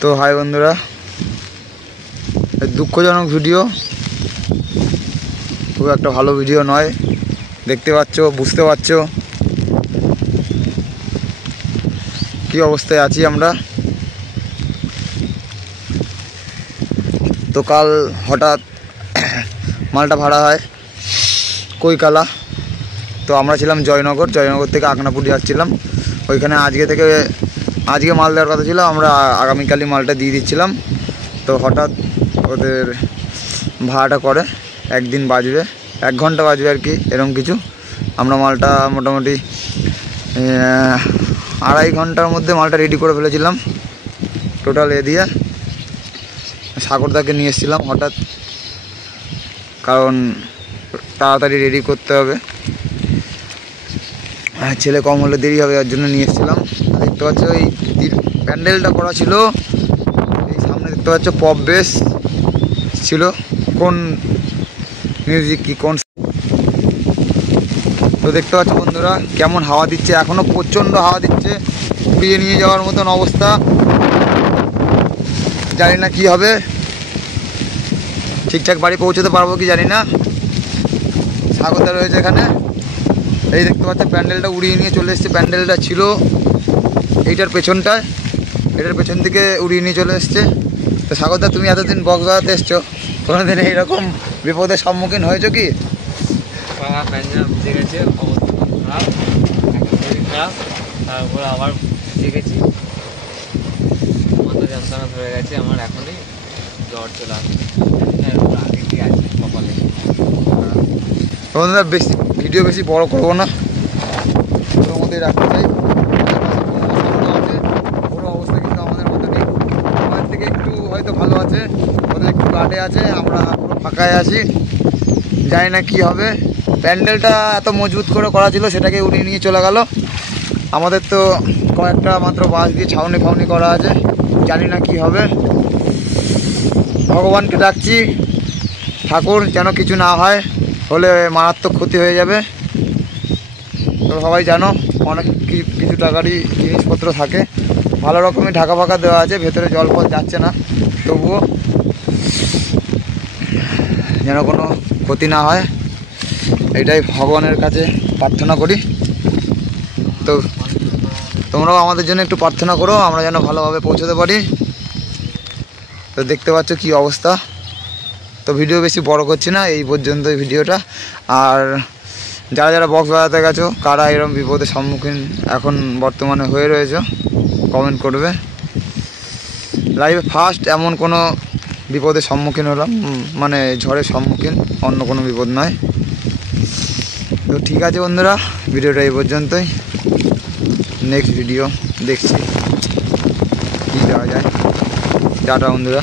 তো হাই বন্ধুরা, দুঃখজনক ভিডিও, খুব একটা ভালো ভিডিও নয়। দেখতে পাচ্ছ, বুঝতে পারছো কি অবস্থায় আছি আমরা। তো কাল হঠাৎ মালটা ভাড়া হয় কৈকালা। তো আমরা ছিলাম জয়নগর থেকে আকনাপুর যাচ্ছিলাম। ওইখানে আজকে মাল দেওয়ার কথা ছিল, আমরা আগামীকালই মালটা দিয়ে দিচ্ছিলাম। তো হঠাৎ ওদের ভাড়াটা করে একদিন বাজবে, 1 ঘন্টা বাজবে আর কি, এরকম কিছু। আমরা মালটা মোটামুটি 2.5 ঘন্টার মধ্যে মালটা রেডি করে ফেলেছিলাম টোটাল দিয়ে। সাগরদাকে নিয়ে এসেছিলাম হঠাৎ, কারণ তাড়াতাড়ি রেডি করতে হবে, ছেলে কম হলে দেরি হবে, ওর জন্য নিয়ে এসেছিলাম। দেখতে পাচ্ছ এই প্যান্ডেলটা করা ছিল, এই সামনে দেখতে পাচ্ছ পপ বেস ছিল, কোন মিউজিক কি কোন। তো দেখতে পাচ্ছ বন্ধুরা কেমন হাওয়া দিচ্ছে, এখনও প্রচণ্ড হাওয়া দিচ্ছে, উড়িয়ে নিয়ে যাওয়ার মতন অবস্থা। জানি না কি হবে, ঠিকঠাক বাড়ি পৌঁছতে পারবো কি জানি না। সাগরদা রয়েছে এখানে, এই দেখতে পাচ্ছ প্যান্ডেলটা উড়িয়ে নিয়ে চলে এসছে। প্যান্ডেলটা ছিল এইটার পেছনটায়, এটার পেছন থেকে উড়িয়ে নিয়ে চলে এসছে। তো সাগরদা, তুমি এতদিন বক্স বাজাতে এসছো, কোনোদিন এইরকম বিপদের সম্মুখীন হয়েছো কি? প্যান্ডেল ভিজে গেছে, অবস্থা খারাপ, শরীর খারাপ, তারপর আবার ভিজে গেছি, মাথা যন্ত্রণা ধরে গেছে আমার, এখনই জ্বর চলে আসছে, আগে কি আছে কপালে। বন্ধুরা ভিডিও বেশি বড় করবো না, ওর মধ্যে রাখতে চাই। ওর অবস্থা কিন্তু আমাদের মতো নেই, আমাদের থেকে একটু হয়তো ভালো আছে, ওদের একটু গার্ডে আছে, আমরা পুরো ফাঁকায় আছি। জানি না কি হবে। প্যান্ডেলটা এত মজবুত করে করা ছিল, সেটাকে উড়িয়ে নিয়ে চলে গেল। আমাদের তো কয়েকটা মাত্র বাঁশ দিয়ে ছাউনি ফাউনি করা আছে, জানি না কি হবে। ভগবানকে ডাকছি, ঠাকুর যেন কিছু না হয়, হলে মারাত্মক ক্ষতি হয়ে যাবে। তো সবাই জানো অনেক কিছু টাকারই জিনিসপত্র থাকে, ভালো রকমই ঢাকা ফাঁকা দেওয়া আছে, ভেতরে জল ফল যাচ্ছে না, তবুও যেন কোনো ক্ষতি না হয়, এটাই ভগবানের কাছে প্রার্থনা করি। তো তোমরাও আমাদের জন্য একটু প্রার্থনা করো, আমরা যেন ভালোভাবে পৌঁছতে পারি। তো দেখতে পাচ্ছ কি অবস্থা। তো ভিডিও বেশি বড় করছি না, এই পর্যন্ত ভিডিওটা। আর যারা যারা বক্স বাজাতে গেছো, কারা এরকম বিপদের সম্মুখীন এখন বর্তমানে হয়ে রয়েছে, কমেন্ট করবে। লাইভে ফার্স্ট এমন কোনো বিপদের সম্মুখীন হলাম, মানে ঝড়ের সম্মুখীন, অন্য কোনো বিপদ নয়। তো ঠিক আছে বন্ধুরা, ভিডিওটা এই পর্যন্তই। নেক্সট ভিডিও দেখছি কী দেওয়া যায়। টাটা বন্ধুরা।